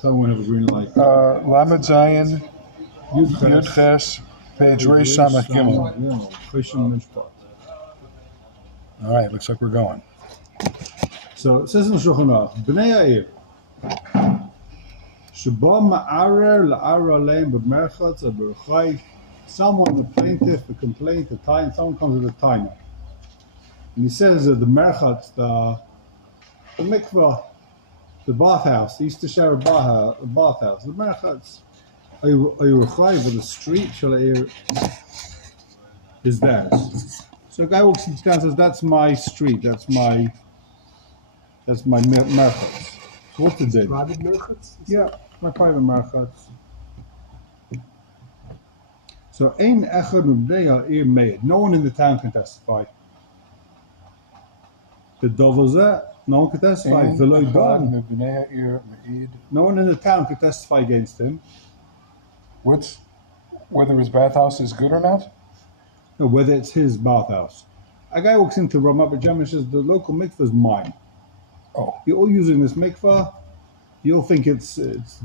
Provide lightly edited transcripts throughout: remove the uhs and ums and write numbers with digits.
Tell me when I have a green light. Lamed Zayin, Yud Ches, page Reish Samach Gimel. All right, looks like we're going. So it says in the Shulchan Aruch, Bnei Ha'ir, Sheba Ma'arer La'ara Leim B'merchatz B'rechai. Someone, the plaintiff, the complaint, the time, someone comes with a timer. And he says that the merchatz, the mikvah, the bathhouse, he used to share a bathhouse, the merchatz. Are you rechai with the street? Shalair is theirs. So a guy walks into town and says, "That's my street. That's my merchatz." So what's the din? Private merchatz? Yeah, my private merchatz. So ein echad m'bnei ha'ir meid. No one in the town can testify. The dovazeh, no one can testify. V'lo dan. No one in the town can testify against him. Whether his bathhouse is good or not? No, whether it's his bathhouse. A guy walks into Ramat B'Jam and says, the local mikvah is mine. Oh. You're all using this mikvah. You all think it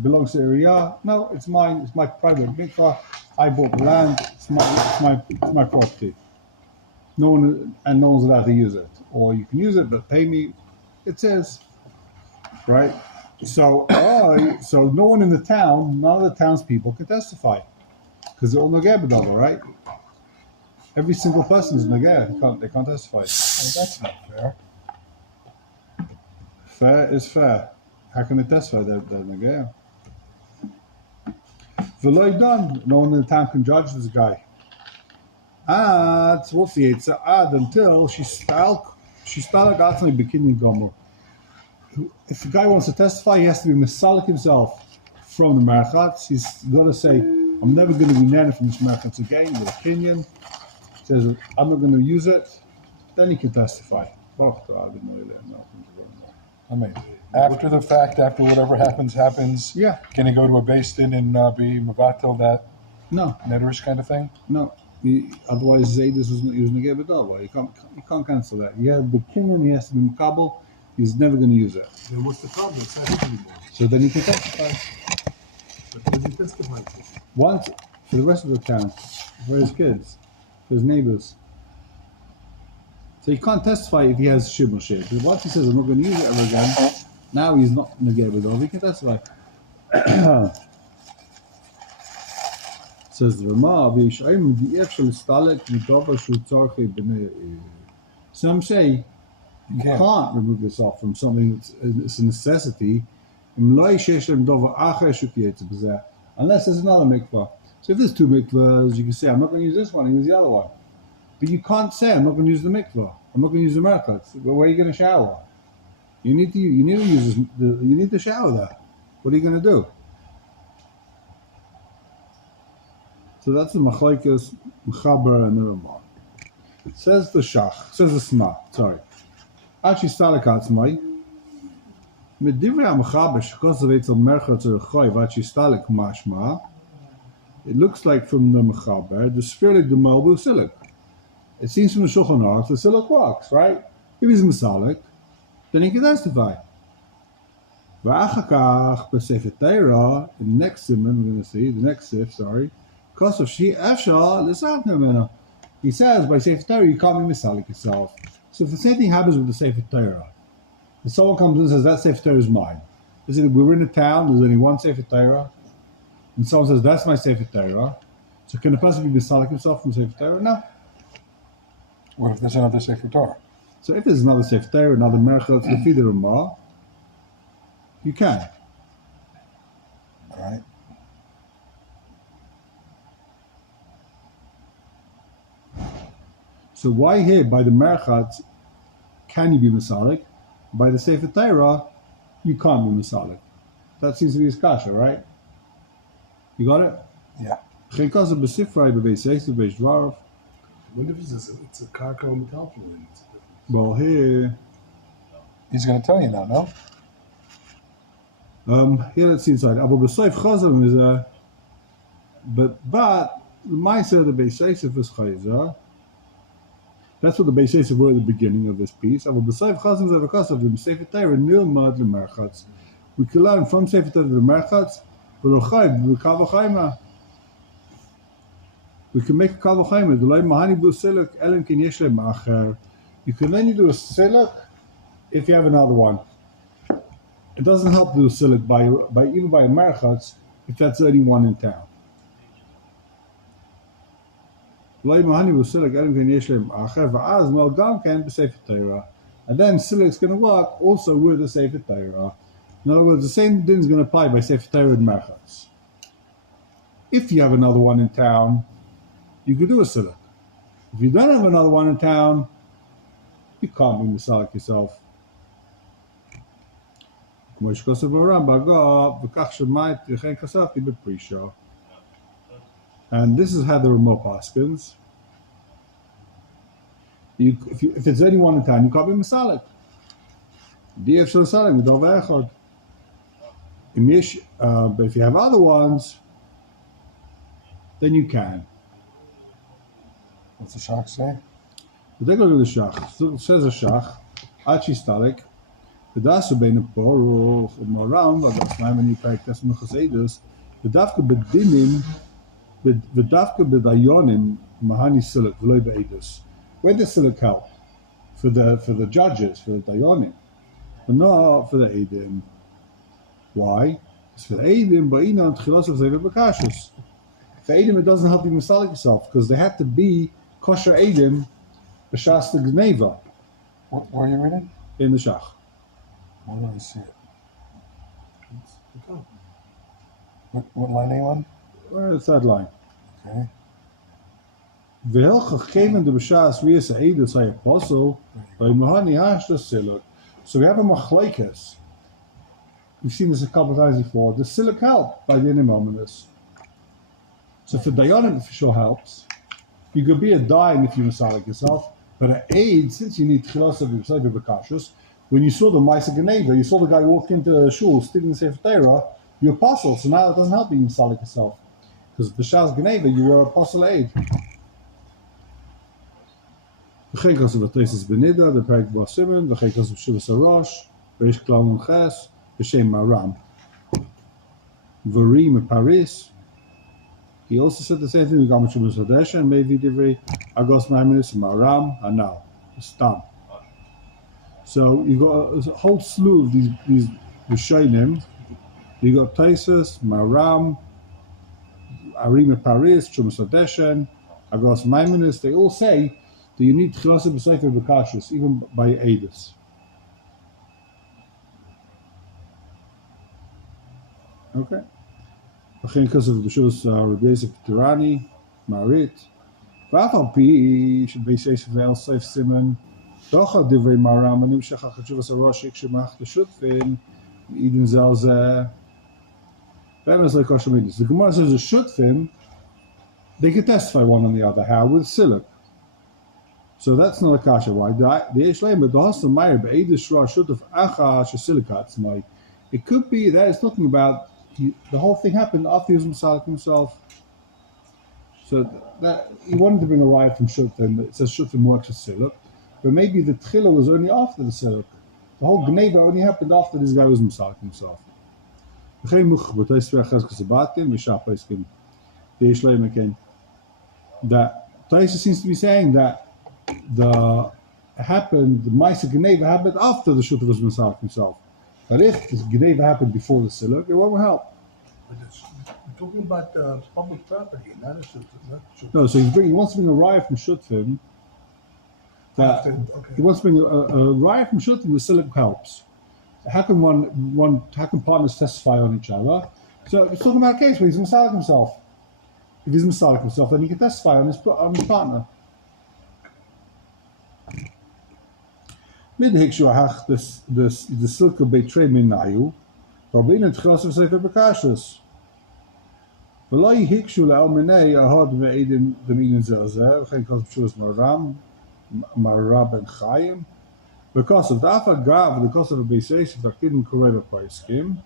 belongs to Area. No, it's mine. It's my private mikvah. I bought the land. It's my property. No one's allowed to use it. Or you can use it, but pay me. It says, right? So no one in the town, none of the townspeople can testify because they're all nogeh b'davar, right? Every single person is nogeh. They can't testify. Well, that's not fair. Fair is fair. How can they testify? They're nogeh. V'lo done. No one in the town can judge this guy. What's the Yitzhak until she started gatzmei b'kinyan gomer. If the guy wants to testify, he has to be misalik himself from the merchatz. He's got to say, "I'm never going to be nana from this merchatz again." With a kinyan, says, "I'm not going to use it." Then he can testify. I mean, after the fact, after whatever happens. Yeah. Can he go to a beis din and be mevatel that? No. Nederish kind of thing? No. Otherwise, Zaydis was not using the Gebedava. You can't cancel that. You have the kinyan, he has to be mekabel. He's never going to use it. Then what's the problem? It's not his anymore. So then he can testify. But does he testify to? Once, for the rest of the town, for his kids, for his neighbors. So he can't testify if he has shib or shib. But once he says, "I'm not going to use it ever again," now he's not in the Gebedava. He can testify. Says the Ramah, some say you can't remove yourself from something that's a necessity unless there's another mikvah. So if there's two mikvahs, you can say, "I'm not going to use this one, I use the other one." But you can't say, "I'm not going to use the mikvah, I'm not going to use the merchatz." But where are you going to shower? You need to use this, you need to shower there. What are you going to do? So that's the machlekes mechaber and the Ramah. Says the Shach, says the Sma. Sorry. Actually, stalikatzmai. Mit divrei mechaber shekos v'etzel merchatz erchoy v'achi stalik mashma. It looks like from the mechaber the spirit the malbu silik. It seems from the Shulchan Aruch the silik works, right? If he's misalik, then he can testify. V'achakach b'sefer Torah, the next simon we're going to see, the next sif, sorry. Because of she efshal l'satna. He says by Sefer Torah you can't be misalik yourself. So if the same thing happens with the Sefer Torah, if someone comes in and says that Sefer Torah is mine, we're in a town, there's only one Sefer Torah, and someone says that's my Sefer Torah, so can a person be misalik himself from Sefer Torah? No. What if there's another Sefer Torah? So if there's another Sefer Torah, another merchatz, the the Ramah, you can. All right. So why here, by the merchatz, can you be misalik? By the Sefer Torah, you can't be misalik. That seems to be his kasha, right? You got it? Yeah. What if it's a karka metalpulin? Well, here... He's going to tell you now, no? Here, let's see inside. But my side of the Beis Yosef is chayza. That's what the Beis Yosef wrote at the beginning of this piece. We can learn from Sefer Torah the Merchatz, we can make a Kal V'Chayma. You can only do a siluk if you have another one. It doesn't help to do a siluk by even by a Merchatz if that's the only one in town. And then siluk is going to work also with the Sefer Torah. In other words, the same thing is going to apply by Sefer Torah and Merchatz. If you have another one in town, you could do a siluk. If you don't have another one in town, you can't be misalik yourself. And this is how the remote paskins. If it's only one in town, you can't be misalik. But if you have other ones, then you can. What's the shach say? But take a look at the shach. It says a shach, Achi Stalik, the Dasu Bein Poruch, Moram, Vadas Maimani Praktas Mechasedus, the Davka Bedinim, the Davka Bedayonim, Mahani Silik, V'loi Be'edus. Where does Silik help? For the judges, for the Dayonim, but not for the Eidim. Why? It's for the Eidim, Ba'ina and Tchilas of Zayva Bakashus. For Eidim, it doesn't help you misalik yourself, because they have to be kosher Eidim, b'shas the Gneva. Where are you reading? In the Shach. Where do I see it? What line are you on? The third line. Okay. V'hel chachkeven de b'shas v'yas ha'edus ha'apostle, v'imahani ha'ashta siluk. So we have a machlekes. We've seen this a couple of times before. The siluk help by the Inimominus. So for Dayanim, it for sure helps. You could be a dayan if you misalik yourself, but an aid, since you need tchilas of Yisayv B'kashus, when you saw the Maisa Geneva, you saw the guy walk into the shul, stealing the Sefer Torah, you're apostle, so now it doesn't help you misalik yourself. Because B'shas Geneva, you were apostle aid. V'chekas of B'tesis Benida, the Perek B'asimin, v'chekas of Shuvas Arosh, v'esh Klam Ches, v'shem Maram. V'rim Paris. He also said the same thing with Gamachum Sadesh and maybe Divrei Agos Maiminis Maram and now Stam. So you got a whole slew of these Rishonim. You got Taisus, Maram, Arima Paris, Chum Sadeshan, Agos Maiminis. They all say that you need Chilas B'Sefer B'Kashus even by Eidus. Okay. Because of the shows Rebbezik Tirani, Marit, Vafal Pi should be safe for El Safe Simon, Docha Divrei Maram, and Nimshach Chuvas Aroshik Shemach the Shutfin, Eden Zelze. Bemes like Oshamidis. The Gemara says a Shutfin, they can testify one on the other. How? With Siluk. So that's not a kasha. Why? The Ishlaim, but the Hostel Meyer, Be'edis Shra Shutaf Acha Shasilikat Smai. It could be that it's talking about. The whole thing happened after he was Masalik himself. So that he wanted to bring a riot from Shulchan. It says Shulchan works with Siluk. But maybe the Tchila was only after the Siluk. The whole Gneva only happened after this guy was Masalik himself. That Taisa seems to be saying that the Maisa Gneva happened after the Shulchan was Masalik himself. But if the Gneva happened before the Siluk, it won't help. But we're talking about public property, not a shutfim. No, so he wants to bring a riot from Shutfim. He wants to bring a riot from Shutfim. The Siluk helps. How can partners testify on each other? So it's talking about a case where he's Masalik himself. If he's Masalik himself, then he can testify on his partner. Mid hikshu hach the silka betray minayu, Rabin and Tchilas of Sefer B'Kashus. V'loi hikshu le'al minei ahad ve'edim d'minin zelzeh, v'chein kos b'shuvas Marab and Chaim. Because of the Afa Gav, the cost of a Beiseis, if Akidin Koreva Paiskim,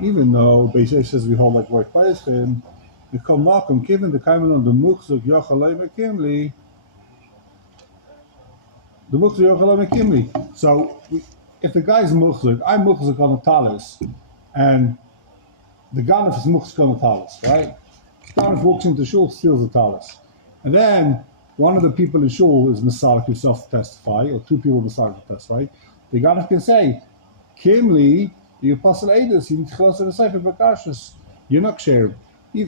even though Beiseis says we hold like Roy Paiskim, the Kol Malkum, given the Kaiman on the Muchzuk Yochalei Mekimli, the Mukhtar Yochalei Mekimli. So if the guy's muchzik, I'm muchzik on the talis, and the ganef is muchzik on the talis, right? The ganef walks into shul, steals the talis, and then one of the people in shul is Masalik himself to testify, or two people Masalik to testify. The ganef can say, Kimli, the apostle Adis, you need to close to the Sefer Bakashas. You're not sharing.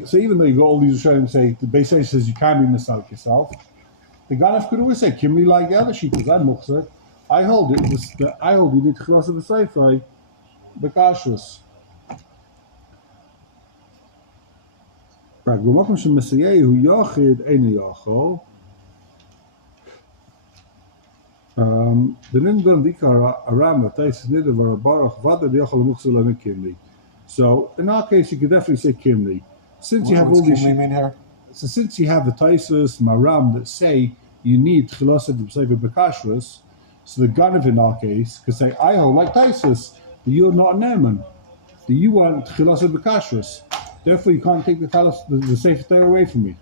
So even though you got all these Rishonim and say, the Beis Hillel says you can't be Masalik yourself, the ganef could always say, Kimli like the other sheet, because I'm muchzik. I hold it. I hold you need to close to the Sefer Bakashas. Right, במקום שמסייעו יחיד אינו יכול. דנינדון דיקר הרמה תייס נדבר ברוך ודא יכול למוחזו להם kimli. So in our case, you could definitely say kimli. Since you have all these, so since you have the taisus maram that say you need chilasad b'sefer bekashrus, so the ganav in our case could say I hold like taisus that you're not a neman, that you want chilasad bekashrus. Therefore, you can't take the Sefer Torah away from me.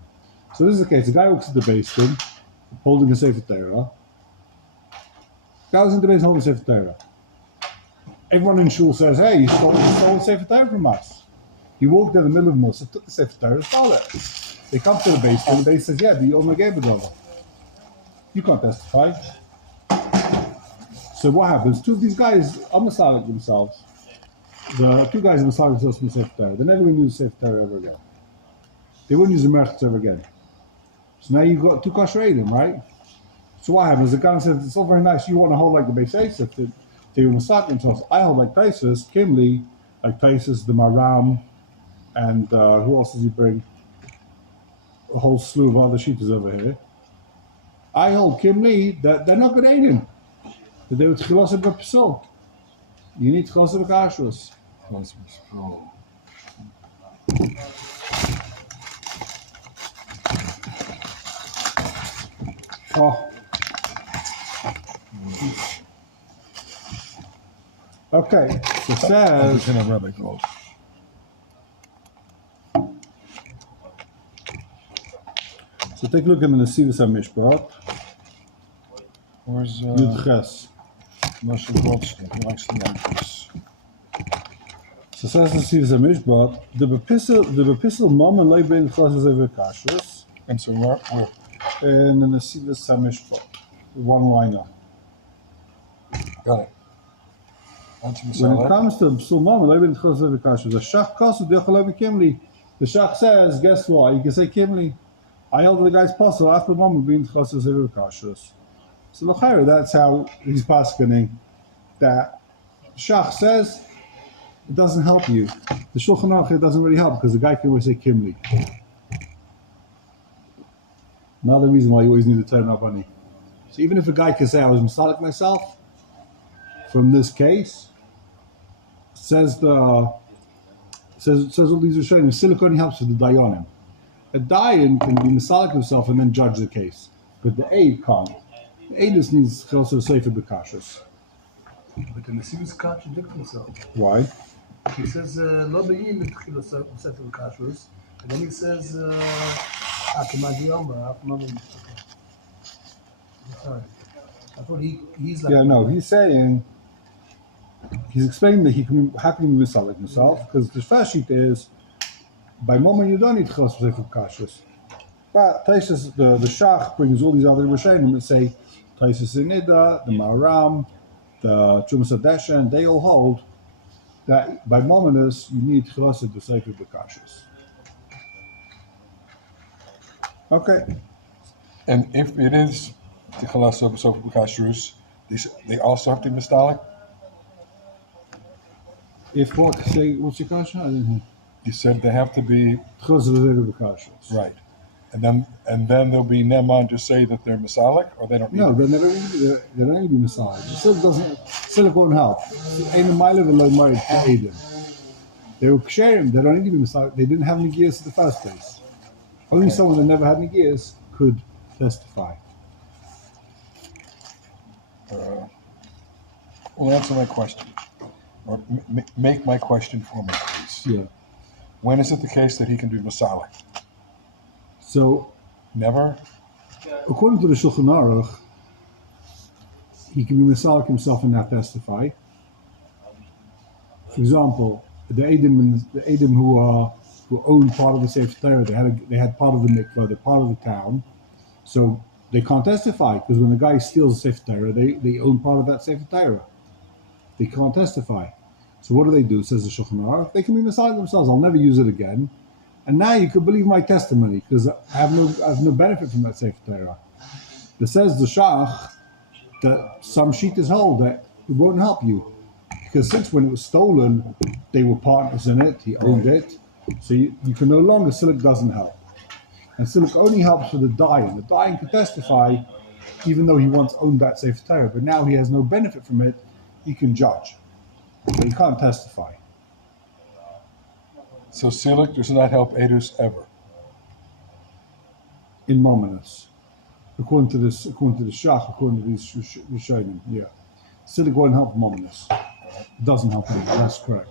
So this is the case. The guy walks to the basement, holding a Sefer Torah. The guy was in the basement holding a Sefer Torah. Everyone in shul says, hey, you stole the Sefer Torah from us. He walked in the middle of Musa, took the Sefer Torah, and stole it. They come to the basement, and the base says, yeah, the Yom gave it over. You can't testify. So what happens? Two of these guys are Masalik themselves. The two guys in the Masalik themselves from the Sefer Torah. They're never going to use the Sefer Torah ever again. They wouldn't use the Merchets ever again. So now you've got two kosher Eidim, right? So what happens? The guy says, it's all very nice, you want to hold like the Beis Hillel, they were Masalik themselves. I hold like Taisus, Kimli, like Taisus, the Maram, and who else does he bring? A whole slew of other sheeters over here. I hold Kimli that they're not good Eidim. That they would Chilasab B'Psil. You need Chilasab B'Kashrus. Oh. Okay, so it says. So take a look at the Nesivos HaMishpat. Where's Yud Ches. Moshe Goldstein? He likes the answers. So it says Nesivos HaMishpat, the Bepisel Mom and Leibin Chasas Over Kashrus. And so where? In the Nesivos HaMishpat, one liner. Got it. When it comes to Psul Mom and Leibin Chasas Over Kashrus, the Shach Kasu Dechalevi Kimli. The Shach says, guess what? You can say Kimli. I held the guy's puzzle after Mom being Chasas Over Kashrus. So l'chayra, that's how he's paskening. That Shach says it doesn't help you. The Shulchan Aruch it doesn't really help because the guy can always say Kimli. Another reason why you always need to Toen Rabani. So even if a guy can say I was Masalik myself, from this case, says all these Rishonim, silicon helps with the Dayanim. A Dayan can be Masalik himself and then judge the case, but the Aid can't. The Aid just needs to also say for Bekashus. But the Nesivos contradict himself. Why? He says, Lo be'in l'tchilo sefer Bekashus, and then he says, Sorry. I thought he's like... Yeah, no, he's saying, he's explaining that how can he be Masalik himself, because the first sheet is, by moment you don't need Chos for Sefer Bekashus. But Taisus, the Shach brings all these other Rishonim that say Taisus Nida, the Maram, the Chumas Adeshan, they all hold that by Mominus you need Chilosed to Sefer Bekashus. Okay. And if it is the Chalas of Sefer Bekashrus, they also have to be Mistalik? If what? Say, what's your question? I didn't hear. You said they have to be Chilosed to Sefer Bekashus. right. And then there'll be Neman to say that they're Masalik, or they don't need No, to they don't need to be Messiah. Still won't help. Ain't a mile of a low married to Aiden. They were sharing, they don't need to be Messiah. They didn't have any gears in the first place. Only someone that never had any gears could testify. Well, answer my question. Or make my question for me, please. Yeah. When is it the case that he can be Masalik? So, Never? according to the Shulchan Aruch, he can be Masalik himself and not testify. For example, the Edom who owned part of the Sefer Torah, they had part of the mikvah, they're part of the town, so they can't testify because when the guy steals the Sefer Torah, they own part of that Sefer Torah. They can't testify. So what do? Says the Shulchan Aruch. They can be Masalik themselves. I'll never use it again. And now you could believe my testimony because I have no benefit from that Sefer Torah. It says the Shach that some Shitas hold that it won't help you because since when it was stolen, they were partners in it. He owned it, so you can no longer. Silik doesn't help, and Silik only helps for the dying. The dying can testify, even though he once owned that Sefer Torah, but now he has no benefit from it. He can judge, but he can't testify. So Silik does not help Edus ever. In Mominus. According to the Shach, according to these Rishonim, yeah. Silik won't help Mominus. It doesn't help him, that's correct.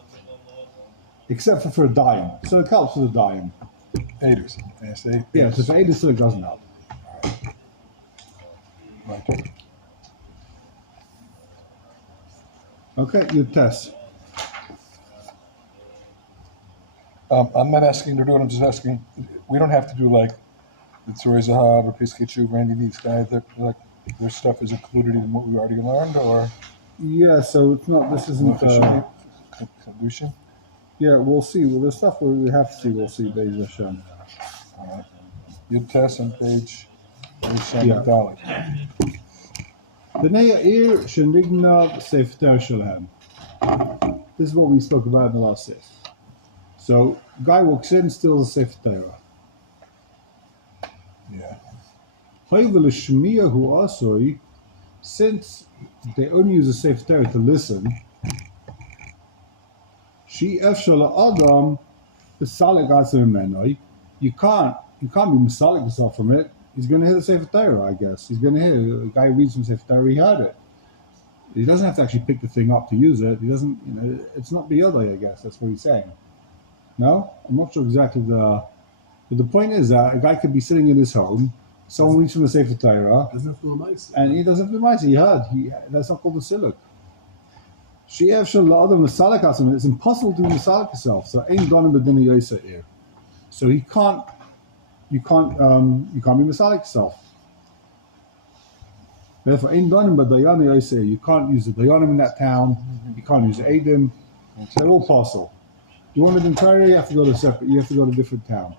Except for a dying. So it helps for the dying. Edus. Yeah, so for Edus, Silik doesn't help. Right. Okay, your test. I'm not asking to do it, I'm just asking, we don't have to do like the Tzorei Zahav or Piskei Tshuva or any of these guys, their stuff is included in what we already learned, or? Yeah, so it's not, this isn't, Lucian? yeah, we'll see. Well, there's stuff we have to see, we'll see, Be'ez Hashem. All right. Yud Tess on page Yeah. Dalit. B'nei Ha'ir shenignav Sefer Torah shelhem. This is what we spoke about in the last sif. So, guy walks in, steals a Sefer Torah. Yeah. Since they only use a Sefer Torah to listen, you can't be misalik yourself from it. He's going to hear the Sefer Torah, I guess. He's going to hear the guy reads from Sefer Torah. He heard it. He doesn't have to actually pick the thing up to use it. He doesn't. It's not biyodai, I guess. That's what he's saying. No, I'm not sure exactly but the point is that a guy could be sitting in his home. Someone reads from the Sefer Torah, and he doesn't have to be He heard. That's not called a siluk. It's impossible to be misalik yourself. So ain't gone b'din yosa here. So you can't be misalik yourself. Therefore, ain't done but dayan yosa. You can't use the dayanim in that town. You can't use the edim. They're all possible. You want it in Torah, you have to go to a different town.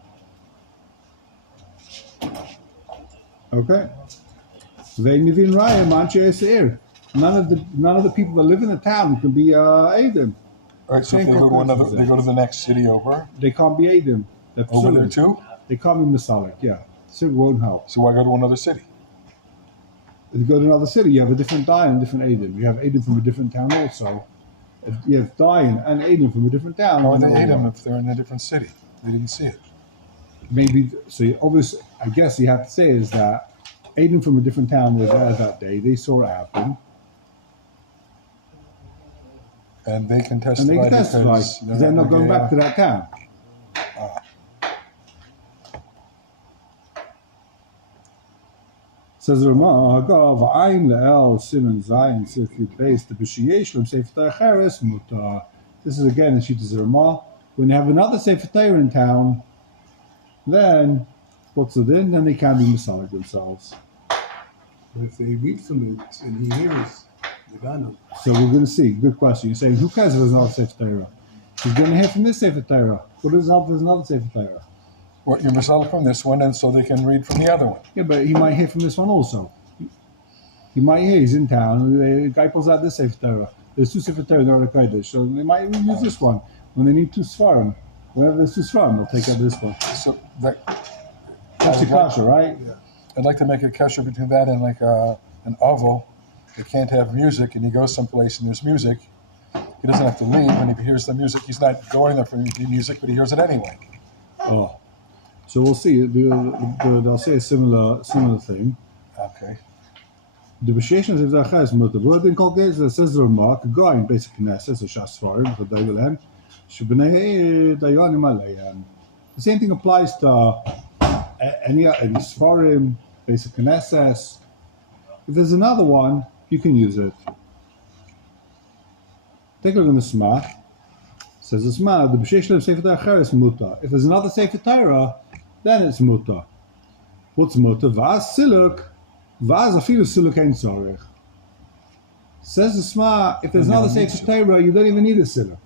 Okay. None of the people that live in the town can be Edom. All right, so if they go to the next city over? They can't be Edom. Over there too? They can't be Masalik, yeah. So it won't help. So why go to another city? If you go to another city, you have a different Dayan and different Edom. You have Edom from a different town also. You have Dayan and Edom from a different town. How are they Edom if they're in a different city? They didn't see it. Maybe, so obviously, I guess you have to say is that Edom from a different town were there that day. They saw it happen. And they can testify because they're not going back to that town. Says the Ramah, Hagav Ayin Le'el Siman Zayin Sifid Beis the B'Shiyesh Lem Sefer Torah Cheres Mutar. This is again in Shittas Ramah. When you have another Sefer Torah in town, then what's the din? Then they can be misalik themselves. But if they read from it and he hears, the guy knows. So we're going to see. Good question. You're saying, who cares if there's another Sefer Torah? He's going to hear from this Sefer Torah. What does it help if there's another Sefer Torah? Well, you're misalik from this one, and so they can read from the other one. Yeah, but he might hear from this one also. He might hear he's in town. The guy pulls out this Sefer Torah. There's two Sefer Torah in the Kodesh, so they might use this one when they need two Sfarim. Whenever there's two Sfarim, they'll take out this one. So that's a kasha, right? Yeah. I'd like to make a kasha between that and like an oval. They can't have music, and he goes someplace and there's music. He doesn't have to leave, and if he hears the music, he's not going there for the music, but he hears it anyway. Oh. So we'll see. They'll say a similar thing. Okay. The B'Sheshes of Zachas Mutter. What in Kolgez says the remark, a guy in basic Knesset, a Shasfarim, for Davilhem, Shubnei Dayanim Alayam. The same thing applies to any Sfarim, basic Knesset. If there's another one, you can use it. Take a look in the Sma. It says the Sma, the B'sheish Lev Sefer Torah is muta. If there's another Sefer Torah, then it's muta. What's muta? V'az siluk, v'az afilu siluk ein tzorech. Says the Sma, if there's another Sefer Torah, you don't even need a siluk.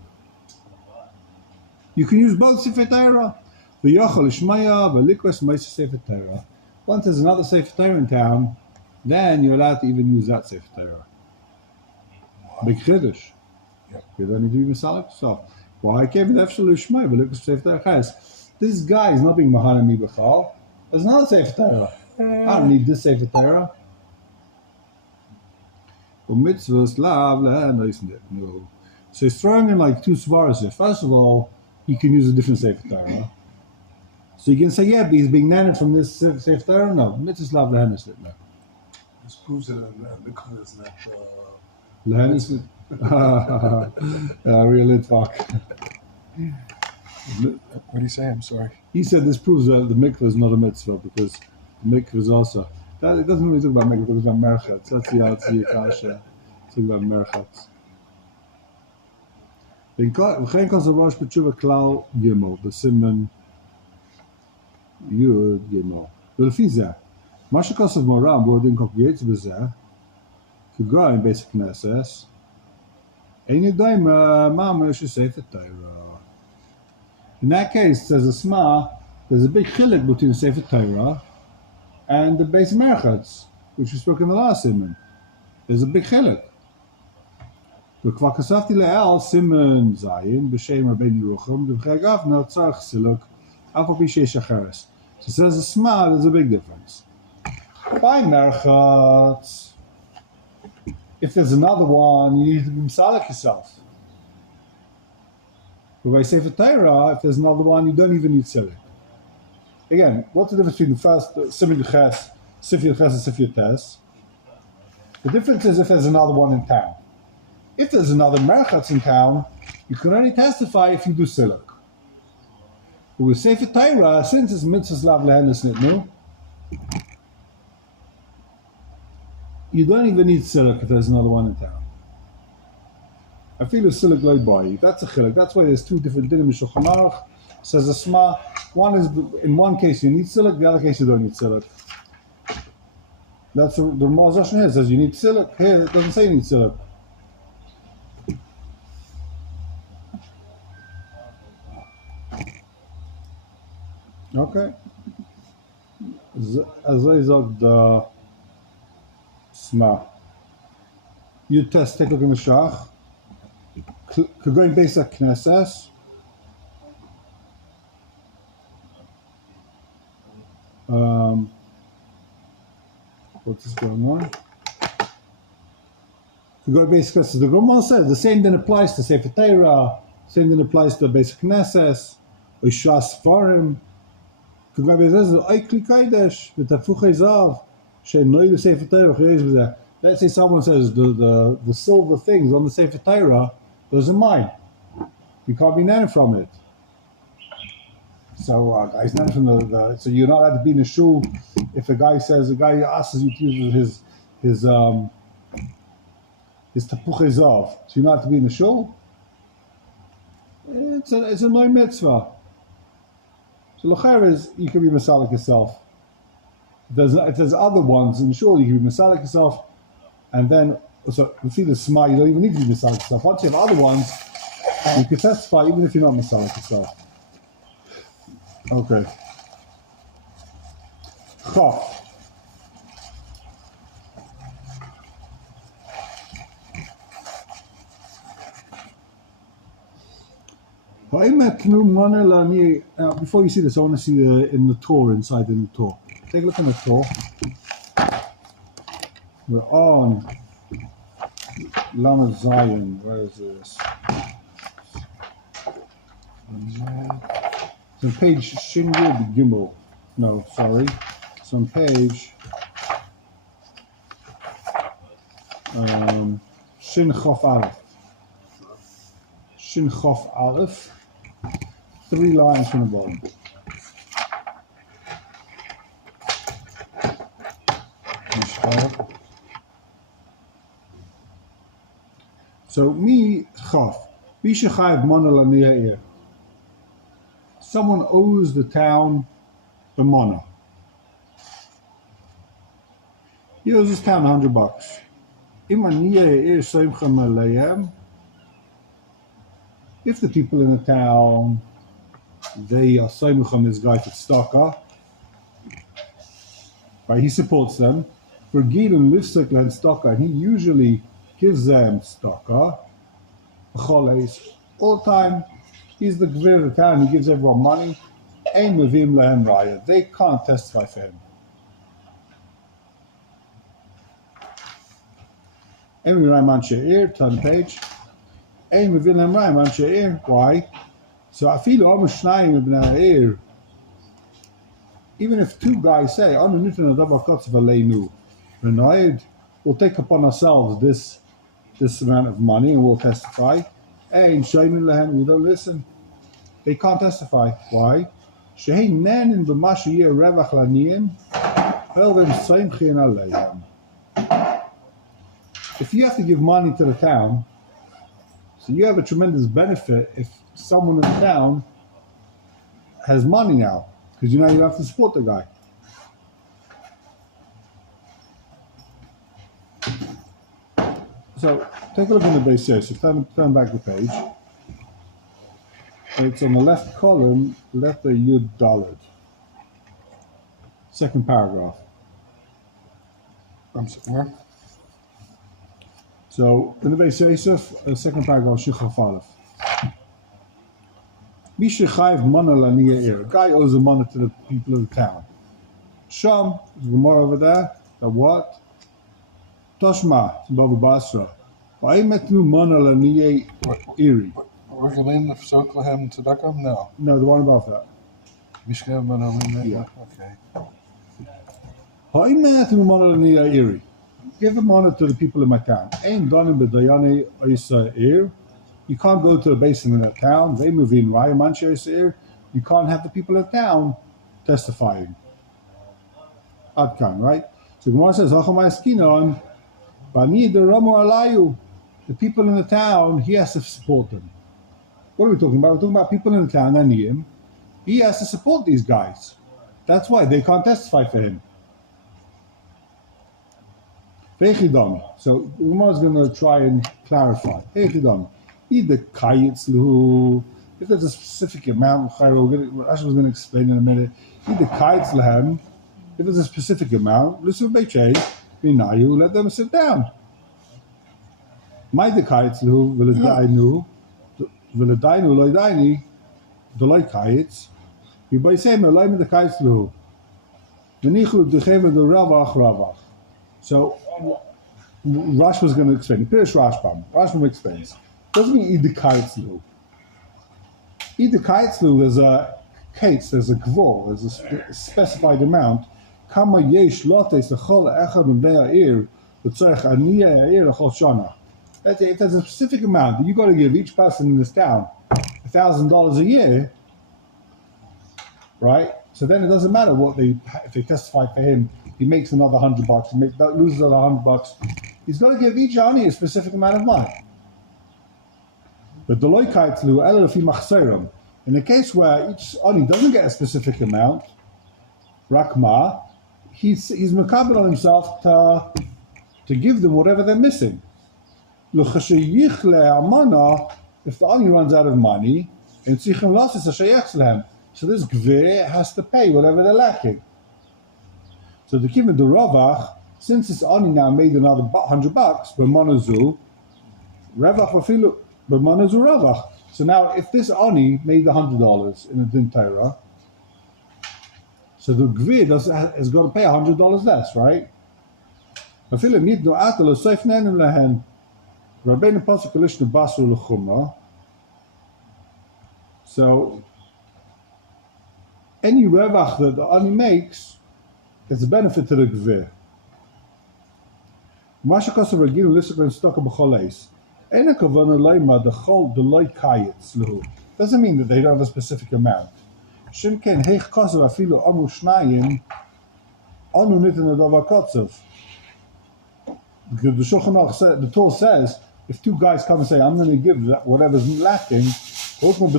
You can use both Sefer Torah. V'yochel ishmaya v'likos ma'aseh Sefer Torah. Once there's another Sefer Torah in town, then you're allowed to even use that Sefer Torah. Big chiddush. You don't need to be Masalik yourself. Why came the Efshel Ishmael? This guy is not being Mahanami Bechal. There's another Sefer Torah. I don't need this Sefer Torah. No. So he's throwing in like two svaras here. First of all, he can use a different Sefer Torah. So you can say, yeah, but he's being nanted from this Sefer Torah? No. Mitzvahs lav lehenis it. No. This proves that Mikvah is not... Lehenis it. Real talk. What do you say? I'm sorry. He said this proves that the mikveh is not a mitzvah because the mikveh is also. It doesn't really talk about mikveh, it talks about merchatz. That's the Yakasha. It's talking about merchatz. וכן כל סבור בתשובה כלל ג' בסימן י' ג' ולפי זה, מה שכוסף מורם בורדים כל גייץ בזה, כגויים בית הכנסת, אין יודעים מה אומר שספר תורה. In that case, there's a Sma, there's a big chilek between Sefer Torah and the base merchatz, which we spoke in the last siman. There's a big chilek. וכבר כספתי לאל סימן זין בשם רבן ירוחם, דבחי אגב נוצר חסילוק, אף על פי שיש אחרס. So it says a Sma, there's a big difference. By merchatz, if there's another one, you need to be misalik yourself. But by Sefer Torah, if there's another one, you don't even need tzedek. Again, what's the difference between the first Simon Ches, Sifir Ches, and Sifir Tes? The difference is if there's another one in town. If there's another merchatz in town, you can only testify if you do siluk. But with Sefer Torah, since it's mitzvahs lav lehenis nitnu, you don't even need siluk if there's another one in town. I feel a siluk loy boy. That's a chiluk. That's why there's two different dinim in Shulchan Aruch. Says a Sma. One is in one case you need siluk, the other case you don't need siluk. That's the Ramaz Hashem here says you need siluk. Here it doesn't say you need siluk. Okay. As I said, the Sma. You test, take a look in the Shach. Going based at Knesset. What is going on? Going based at Knesset. The Ramah says the same thing applies to Sefer Torah, same thing applies to basic Knesset, or Shas Farim. Going based at Oikli Kodesh with the Fuchei Zav, Shein Noy Sefer Torah. Let's say someone says the silver things on the Sefer Torah, those are mine. You can't be nanted from it. So guys, nanted from so you're not allowed to be in a shul if a guy asks you to use his tapuchei zav. So you're not allowed to be in the shul. It's a no mitzvah. So l'chair is you can be masalik yourself. If there's other ones in the shul, you can be masalik yourself, and then. So you see the Sma, you don't even need to be Masalik yourself. Once you have other ones, you can testify even if you're not Masalik yourself. Okay. Chof. Before you see this, I want to see in the Torah, inside in the Torah. Take a look in the Torah. We're on Lamed Zion, where is this? It's on page Shin Yud Gimel. No, sorry. It's on page Shin Chof Aleph. Shin Chof Aleph. 3 lines from the bottom. So me chaf. Bishachayv mana l'niyah. Someone owes the town a mana. He owes this town $100. If the people in the town, they are Saimucham is guy for tzedakah, right? He supports them. For Gidon Lifsek and tzedakah, he usually gives them tzedakah. All the time, he's the gvir of the town. He gives everyone money. Ein mevim lehem raya. They can't testify for him. Ein mevim lehem she'ir. Turn the page. Ein mevim lehem raya she'ir. Why? So afilu omer shnayim ibn ha'ir. Even if two guys say, "Anu nitin adavar kotzav aleinu," we'll take upon ourselves this amount of money and we'll testify. Ein shaymin lehem. We don't listen. They can't testify. Why? Shehein nenin b'mashu yeh revach laniyim, helvim seimchin aleihem. If you have to give money to the town, so you have a tremendous benefit if someone in the town has money now, because you know you have to support the guy. So take a look in the base here. So turn back the page. It's on the left column, letter Yud Daled. Second paragraph. Where? So in the base Yosef, second paragraph, Shikha Falef. Mishachayv mana l'niyah ir. A guy owes a money to the people of the town. Sham, there's Gemara over there. That what? Toshma, it's Baba Basra. Va'emetnu mana l'niyah iri. Orgalim Soklahem Tzedakah? No. No, the one above that. Mishkav Manalim. Yeah. Okay. Ha'emetnu mana l'niyah iri. Give a honor to the people in my town. Ein danim b'dayane oisa ir. You can't go to a basin in that town. They move in Raya Manche oisa ir. You can't have the people in the town testifying. Adkan, right? So Gemara says, Hachamay Skinon, Bani Deramu Alayu. The people in the town, he has to support them. What are we talking about? We're talking about people in the town, Aniyim. He has to support these guys. That's why they can't testify for him. So Umar is going to try and clarify. If there's a specific amount, Rashi was going to explain in a minute. If there's a specific amount, listen to Bechei, let them sit down. So Rash was going to explain. Pirish Rashbam. Rashbam explains. Doesn't mean Ida Kaitzlu. Ida Kaitzlu, there's a kates, there's a gvor, there's a specified amount. Kama yesh lotes lechol echad m'bnei ha'ir l'tzorech aniyah ha'ir l'chol shana. If there's a specific amount that you've got to give each person in this town $1,000 a year, right? So then it doesn't matter if they testify for him. He makes another $100. That loses another $100. He's got to give each ani a specific amount of money. But in the case where each ani doesn't get a specific amount, rakma, he's makabel on himself to give them whatever they're missing. If the ani runs out of money, so this gvir has to pay whatever they're lacking. So the given the ravach, since this ani now made another $100, b'manazu, ravach v'filu, b'manazu ravach. So now, if this ani made $100 in a din Torah, so the gvir has got to pay $100 less, right? V'filu nitnu atalo seif nenim lehen, rabbeinu pasuk alishnu basu l'chumra. So any ravach that the ani makes, it's a benefit to the gvir. Masha kosav regilu lisakran staka b'choleis. Ena kavana leima the loy kayitz lehu. Doesn't mean that they don't have a specific amount. Shimken heich kosav afilu amu shnayim anu nitin adav akotzav. The Shulchan Aruch the Torah says if two guys come and say, I'm going to give whatever's lacking, we're talking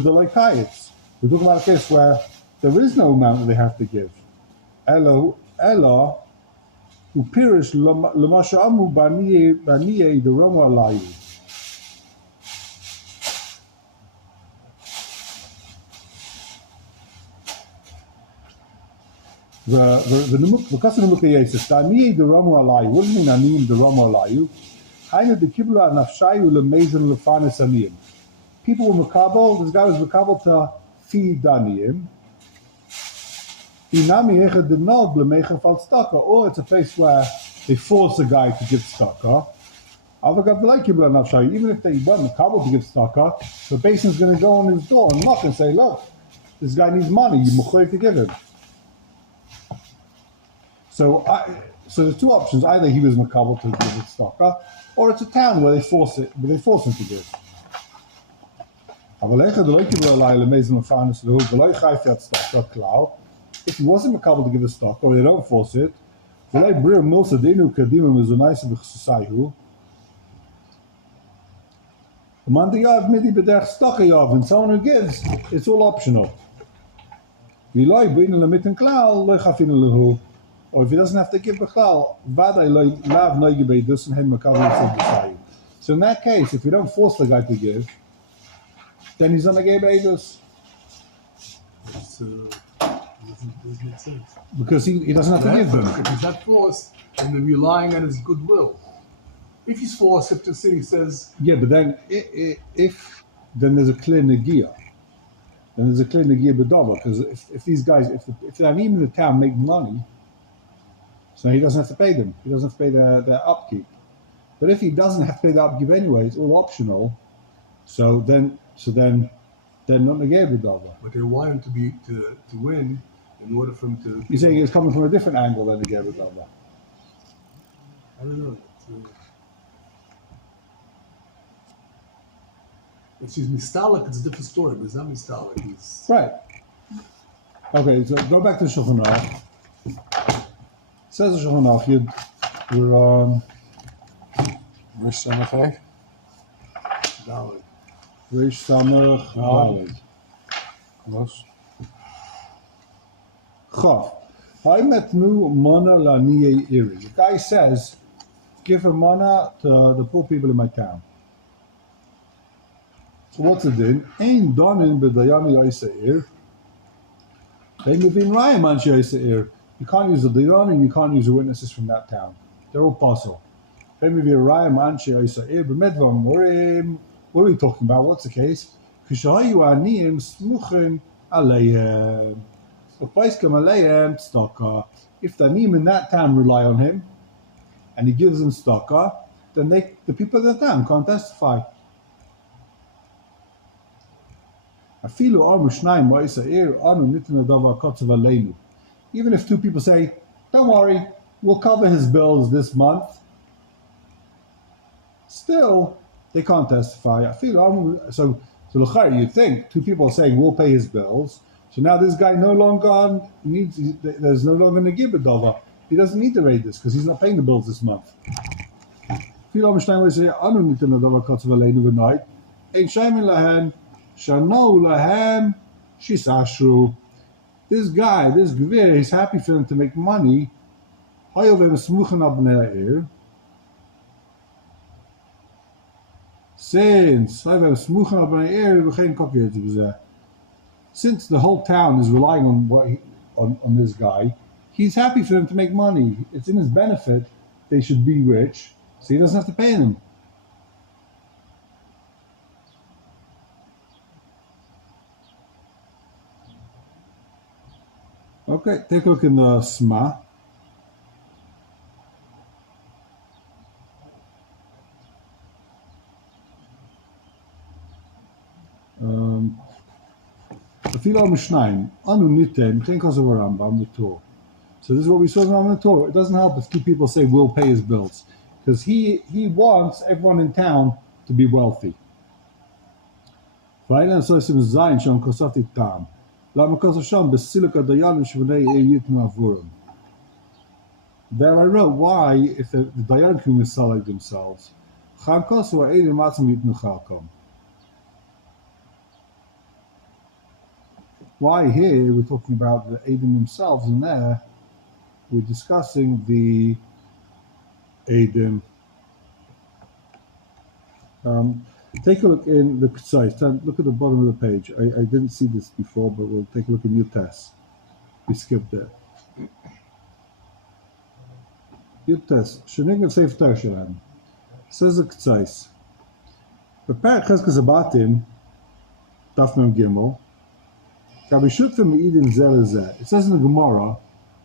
about a case where there is no amount that they have to give. Ella, who pirish Lamasha Amu Baniye the Roma Layu. The custom of Mukayes, Dani the Ramo Alayu, what do you mean Anim the Ramo Alayu? Haina the Kibla Nafshayu Lemazan Lefanis Anim. People were Makabal, this guy was Makabal to feed Daniim. Inami Echad the Nog Lemecha Falstaka, or it's a place where they force a guy to give staka. Even if they want Makabal to give staka, the basin's going to go on his door and knock and say, look, this guy needs money, you Mukhay to give him. So there's two options. Either he was makabel to give it staka, or it's a town where they force him to give. If he wasn't makabel to give a stock, or they don't force it, and someone who gives, it's all optional. Or if he doesn't have to give b'chlal, so in that case, if we don't force the guy to give, then he's on a gay beidus. Doesn't make sense. Because he doesn't have to give them. If he's not forced, and they're relying on his goodwill. If he's forced, if the city says... Yeah, but then then there's a clear negia. Then there's a clear negia b'dava, because if these guys, if they're even in the town make money, so he doesn't have to pay them. He doesn't have to pay their upkeep. But if he doesn't have to pay the upkeep anyway, it's all optional. So then they're not negated b'dava. But they want him to win in order for him to... You're saying it's coming from a different angle than negated b'dava. I don't know. If he's mistalik, it's a different story. But he's not mistalik. He's... Right. Okay, so go back to Shulchan Aruch. Says the Shulchan Aruch, we're on Rish Samachay. Daled. Rish Samach Daled. Close. Chav. Haimetnu mana laniye iri. The guy says, give a mana to the poor people in my town. So what's it in? Ein donin b'dayami yaiseir. Then you've been rayim anshi yaiseir. You can't use the dayan and you can't use the witnesses from that town. They're all possible. Then you've been rayim anshi yaiseir. B'medvam morim. What are we talking about? What's the case? Kishahayu aniyim smuchin aleihem. If the anim in that town rely on him, and he gives them staka, then the people of the town can't testify. Even if two people say, don't worry, we'll cover his bills this month, still, they can't testify. So you think, two people are saying, we'll pay his bills, so now this guy no longer there's no longer a gibadova. He doesn't need to raid this because he's not paying the bills this month. This guy, this gvir, he's happy for them to make money. Since the whole town is relying on this guy, he's happy for them to make money. It's in his benefit. They should be rich, so he doesn't have to pay them. Okay, take a look in the Sma. So this is what we saw in the Torah. It doesn't help if two people say we'll pay his bills, because he wants everyone in town to be wealthy. There I wrote why if the Dayan can select themselves. Chankos or Eidim Matzim Yitnu Chalkom. Why here we're talking about the Eidim themselves, and there we're discussing the Eidim. Take a look in the K'tzais. Look at the bottom of the page. I didn't see this before, but we'll take a look in Yutes. We skipped it. Yutes. Shenig of Sefer Torah Shalem. Says the K'tzais. Beperek Cheskes Abatim, Daf Mem Gimel. It says in the Gemara,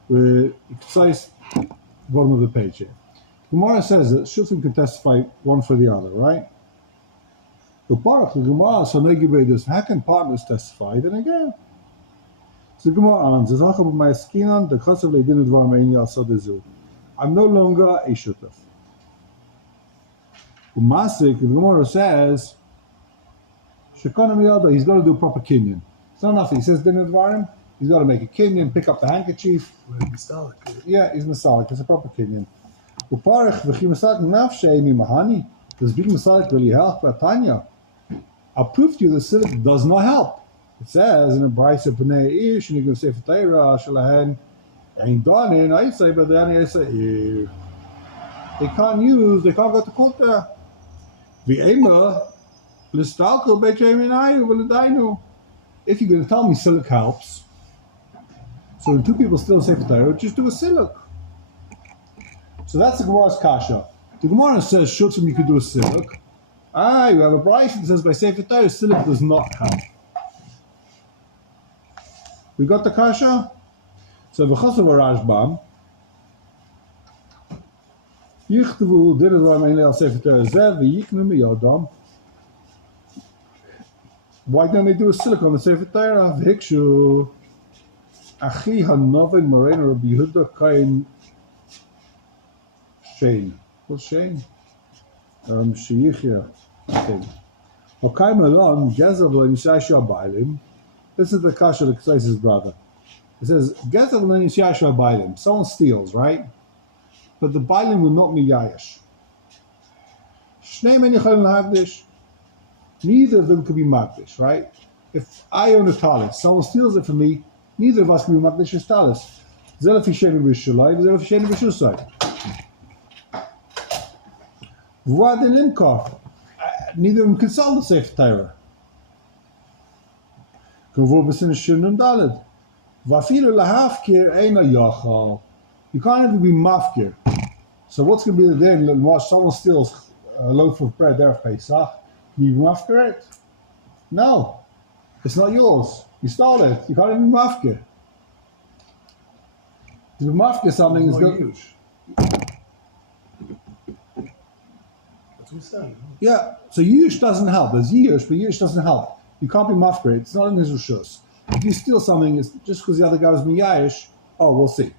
the K'tzais, bottom of the page here. Gemara says that Shutim can testify one for the other, right? The Gemara, so this. How can partners testify? Then again, so the Gemara answers, I'm no longer a Shutaf. Umasik, the Gemara says, he's got to do a proper kinyan. It's not enough. He says Din Advarim, he's got to make a kinyan, pick up the handkerchief. Yeah, he's Masalik. It's a proper kinyan. Does being Masalik really help? I'll prove to you the Silik does not help. It says in the Brisa B'nei Ish, and you're going to say for Teira, Shalahen, ain't done in, I say, but then I say, they can't go to court there. V'ema, l'stalko b'cheminayu v'ledainu. If you're going to tell me Silik helps, so when two people still say for Teira, just do a Silik. So that's the Gemara's kasha. The Gemara says, Shutzim, you could do a Silik. You have a Brisa that says by Sefer Torah, Silik does not help. We got the kasha? So v'chasav Rashbam, Yichtavu Din Advarim Ein Leil Sefer Torah Zeh v'yiknu miyodam. Why don't they do a Silik on the Sefer Torah? V'hikshu Achi hanovin Moreno Rabbi Yehuda Kain Shane. What's Shane? Sheyichya. Okay, Malon, Gezav lo Yishashu Abailim. This is the kasha of the K'tzais' brother. It says, Gezav lo Yishashu Abailim. Someone steals, right? But the Bailim will not be Yayash. Shnei men yicholim lahagdish. Neither of them could be Magdish, right? If I own a talis, someone steals it from me, neither of us can be Magdish as talis. Zelef Yisheni B'Shalai, Zelef Yisheni B'Shusai. Neither of them can sell the Sefer Torah. You can't even be mafkir. So what's going to be the day when someone steals a loaf of bread there of Pesach? Can you mafkir it? No. It's not yours. You stole it. You can't even mafkir. To be mafkir something is good. Yeah, so Yush doesn't help. There's Yush, but Yush doesn't help. You can't be mafkir. It's not in his Rishus. If you steal something, it's just because the other guy was Miyayish, we'll see.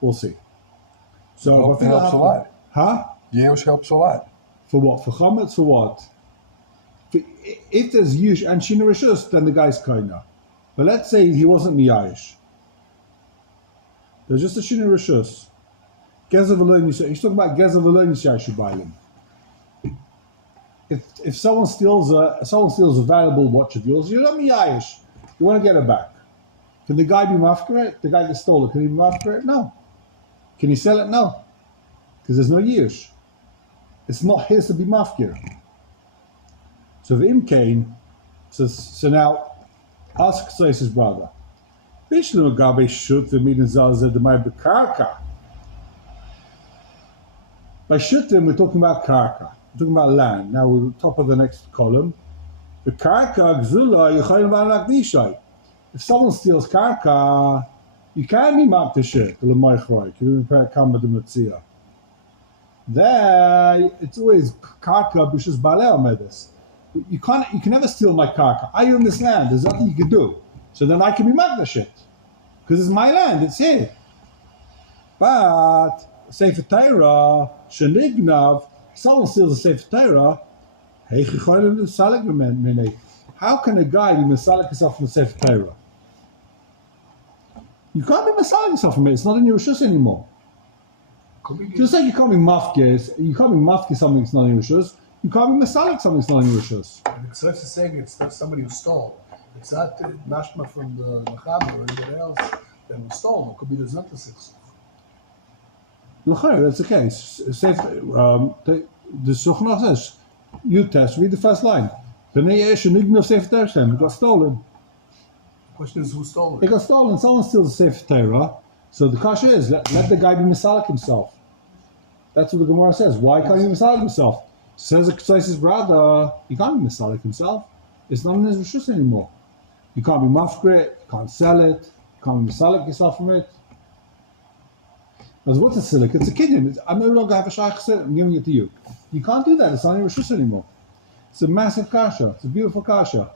We'll see. So it helps a lot. Huh? Yush helps a lot. For what? For Chametz? For what? If there's Yush and Shina Rishus, then the guy's Kaina. But let's say he wasn't Miyayish. There's just a Shina Rishus. Gezav Elon Yisrael. He's talking about Gezav Elon Yisrael Shubaylim. If someone steals a valuable watch of yours, you're not Miyayish. You want to get it back. Can the guy be mafkir? The guy that stole it, can he be mafkir? No. Can he sell it? No. Because there's no yish. It's not his to be mafkir. So the Imkain, so now, ask his brother. Bishnu Gabe Shut the Midin Zalzeh the Bekarka. By Shutim, we're talking about karka. We're talking about land. Now we're top of the next column. The karka gzula yichayim b'anakdishai. If someone steals karka, you can't be makdishah to l'maychroi. You don't come with the metzia. There, it's always karka b'shus balei omedes. You can never steal my karka. I own this land. There's nothing you can do. So then I can be makdishah because it's my land. It's here. But Sefer Torah, shenignav, someone steals a Sefer Torah, how can a guy be Masalik himself from the Sefer Torah? You can't be Masalik yourself from it. It's not in your Rishus anymore. Just like you can't be mafkes, you can't be mafkes something that's not in Rishus, you can't be masalik something that's not in Rishus. And it's such a saying it's not somebody who stole. It's not mashma from the Machaber or anybody else that was stolen. It could be the Zuntasix. L'chayr, that's the case. The Suchnach says, you test, read the first line. B'nei Yesh nignav Sefer Torah Shem. It got stolen. The question is who stole It it? got stolen. Someone steals the Sefer Torah. So the kasha is, let the guy be misalik himself. That's what the Gemara says. Why can't he be misalik himself? Says the Ksai's brother, he can't be misalik himself. It's not in his rishus anymore. You can't be mafkrit, you can't sell it, you can't be misalik yourself from it. Because what's a silik? It's a kinyan. I'm no longer have a shaykh silik, I'm giving it to you. You can't do that. It's not in your rishus anymore. It's a massive kasha. It's a beautiful kasha.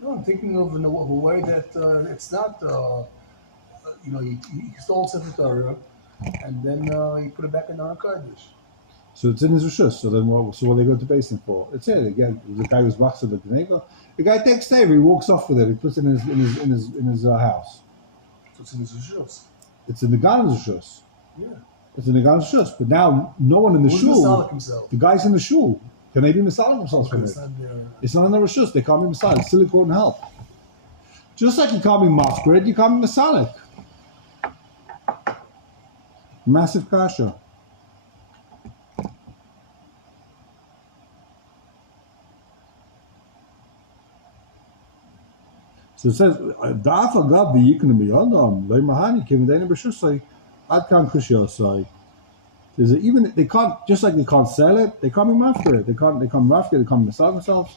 No, I'm thinking of in a way that it's not, he stole Sefer Torah and then he put it back in the Kodesh. So it's in his rishus. So then what are they going to base him for? It's it again. The guy was machzor the Gneva. The guy takes Taver, he walks off with it, he puts it in his house. So it's in his Rishus. It's in the Gan's rishus. Yeah. It's in the Gan's rishus. But now no one in the Who's shul. Masalik himself? The guys in the shul. Can they be misalik themselves from It's it? not there. It's not in the rishus. They can't be misalik. Silik won't help. Just like you can't be mafkrid, you can't be misalik. Massive kasha. So it says, "Da'af agav v'yiknu miyadam le'mahani kivdei b'shusay ad kam kushiyosay." There's even they can't, just like they can't sell it, they can't be mafkir. They can't mafkir. They can't sell themselves.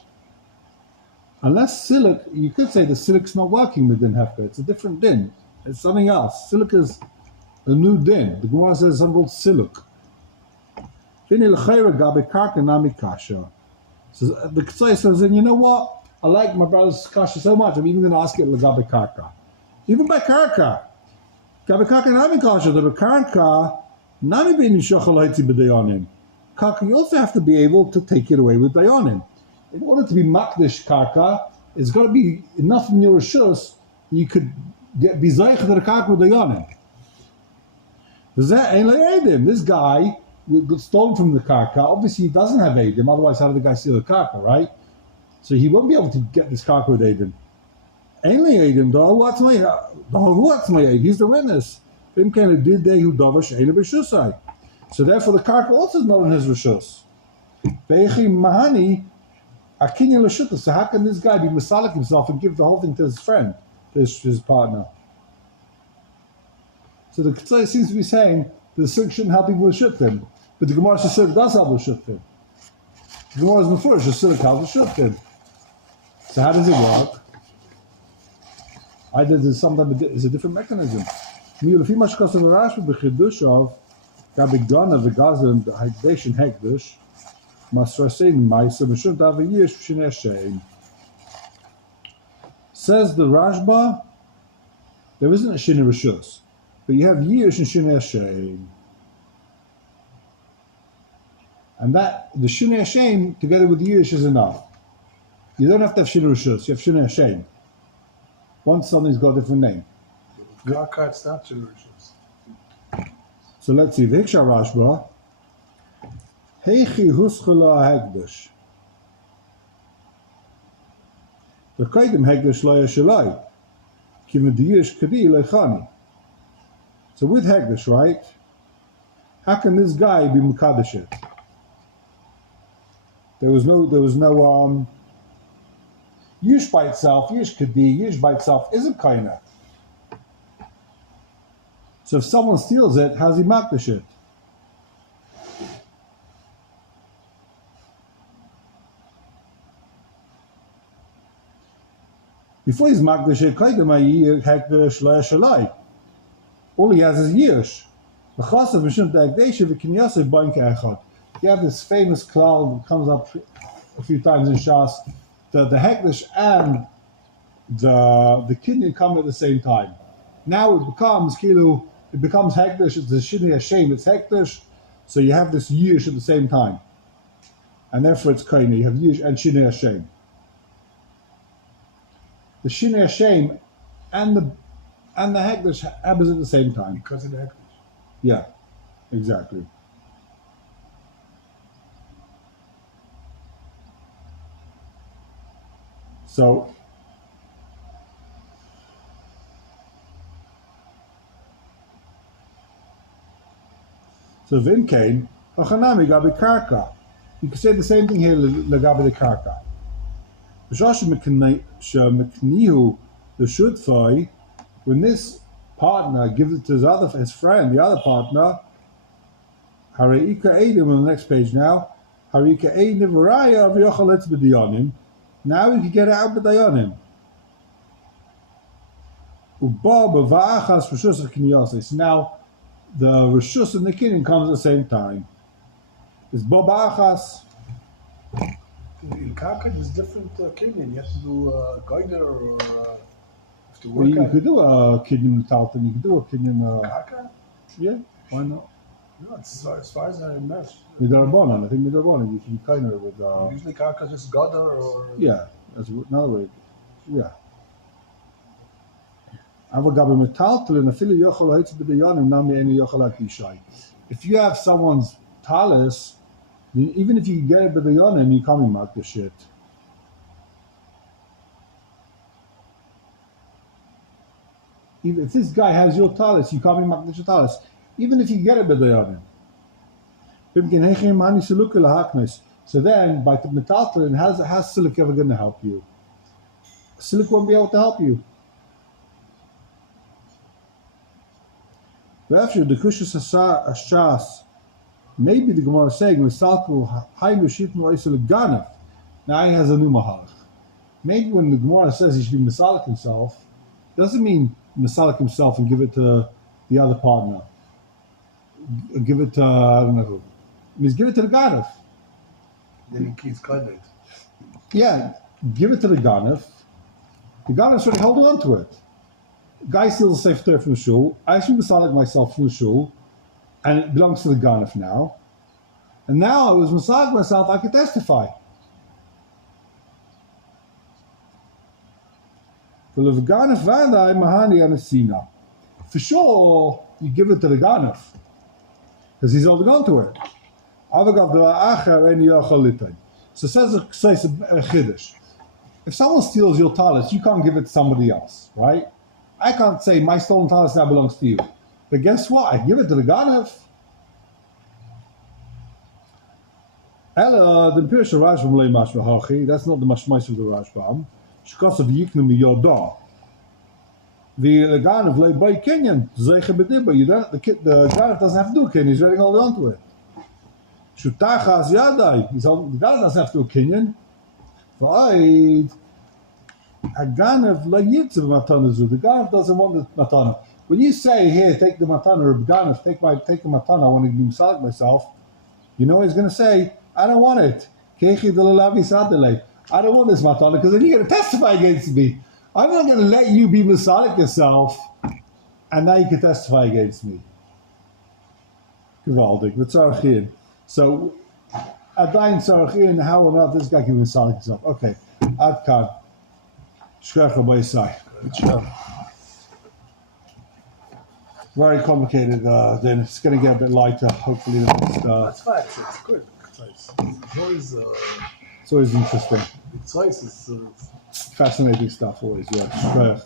Unless silik, you could say the silik's not working with din hefker. It's a different din. It's something else. Silik is a new din. The Gemara says something called siluk. Fini l'chayra gabe karka nami kasha. So the Ksai says, and you know what? I like my brother's kasha so much, I'm even going to ask it l'gabe karka. Even by karka. Gabe karka nami kasha, the karka, nami bein yishachal haitzi b'dayanim. Karka, you also have to be able to take it away with dayanim. In order to be makdish karka, it's got to be enough in your rishus, you could be zayich to the karka with dayanim. This guy got stolen from the karka. Obviously, he doesn't have Eidim. Otherwise, how did the guy steal the karka, right? So he won't be able to get this karka with Eidim. Ainly Eidim, though. What's my Eidim? He's the witness. So therefore, the karka also is not in his rishus. So how can this guy be masalik himself and give the whole thing to his friend, to his partner? So the Ketzai seems to be saying the Suk shouldn't help people with Shutfin. But the Gemara says Suk does help with Shutfin. The Gemara is before, the Suk helps with Shutfin. So how does it work? Either there's sometimes it's a different mechanism. לפי מה שכתוב ברש"י בחידוש of גבגדונה וגזל בהקדש הקדש מסרסין מייסה משום דבר יש בשני השם. Says the Rashba, there isn't a Shini Rishus. But you have Yish and Shinei Hashem. And that, the Shinei Hashem together with the Yish is enough. You don't have to have Shinei Rishus, you have Shinei Hashem. Once something's got a different name. Karka, it's not Rishus. So let's see, V'hiksha Rashba, Heichi Huschela Hegdash. V'kaidim Hegdash Lo Yashalai. Kiven the Yish Kadi Leichani. So with Hegdash, right? How can this guy be Mekadesh it? There was no Yish by itself, Yish Kadi, Yish by itself isn't Kaina. So if someone steals it, how's he Mekadesh it? Before he's Mekadesh it, Kaidem Hegdash Lo Yashalai. All he has is Yish. You have this famous cloud that comes up a few times in Shas. The Hekdesh and the Kinyan come at the same time. Now it becomes Hekdesh, it's the Shinei Hashem, it's Hekdesh. So you have this Yish at the same time. And therefore it's Kaina. You have Yish and Shinei Hashem. The Shinei Hashem and the Hekdesh happens at the same time. Because of the Hekdesh. Yeah. Exactly. So Vin came, Hachanami Gabi Karka. You can say the same thing here, Lagabi the Karka. When this partner gives it to his friend, the other partner, Harika Edim on the next page now, Harika Edim Varaya of Yochaletz B'Dayanim. Now we can get it out B'Dayanim. Now the Rishus and the Kinyan comes at the same time. It's Babachas. In Karka, there's different kinyan. You have to do Geider or you have to work You could do a Kinyan Talton, you could do a Kinyan. Karka? Yeah, why not? No, it's as far as I know. Midarbonan, I think Midarbonan, you can kind of with. Usually Karka is just Geider or. Yeah, that's another way. Yeah. If you have someone's talis, even if you get it b'dayanim, you can't mark the shit. Even if this guy has your talis, you can't mark the talis. Even if you get it b'dayanim. So then, by the metaltalin, how's Silik ever going to help you? Silik won't be able to help you. Maybe the Gemara is saying, now he has a new mahalach. Maybe when the Gemara says he should be Masalik himself, doesn't mean Masalik himself and give it to the other partner. Give it to, I don't know who. It means give it to the Ganav. Then he keeps Geider. Yeah, give it to the Ganav. The Ganav's already holding on to it. Guy steals a safe from the shul. I should Masalik myself from the shul, and it belongs to the Ganaf now. And now I was Masalik myself, I could testify. For sure, you give it to the Ganaf, because he's holding on to it. So says a Chiddush. If someone steals your talis, you can't give it to somebody else, right? I can't say my stolen talis now belongs to you. But guess what? I give it to the Ganav. Ella, the Pirsha Rashbam lay mashmahachi. That's not the mashmais of the Rashbam. Shkos of yiknu mi yodah. The Ganav lay by Kenyan. Zeiche b'dibba. The Ganav doesn't have to do Kenyan. He's already holding on to it. Shutachas yadai. The Ganav doesn't have to do Kenyan. V'aid. The Ganav doesn't want the matana. When you say, here, take the matana, or Ganav, take the matana, I want to be Masalik myself, you know what he's going to say? I don't want it. I don't want this matana, because then you're going to testify against me. I'm not going to let you be Masalik yourself, and now you can testify against me. Gewaldig. So, Adain Tzarachin, how about this guy can be Masalik himself? Okay, Adkan. Very complicated, then it's going to get a bit lighter, hopefully. That's fine, it's good. It's always interesting. It's always fascinating stuff, always, yeah.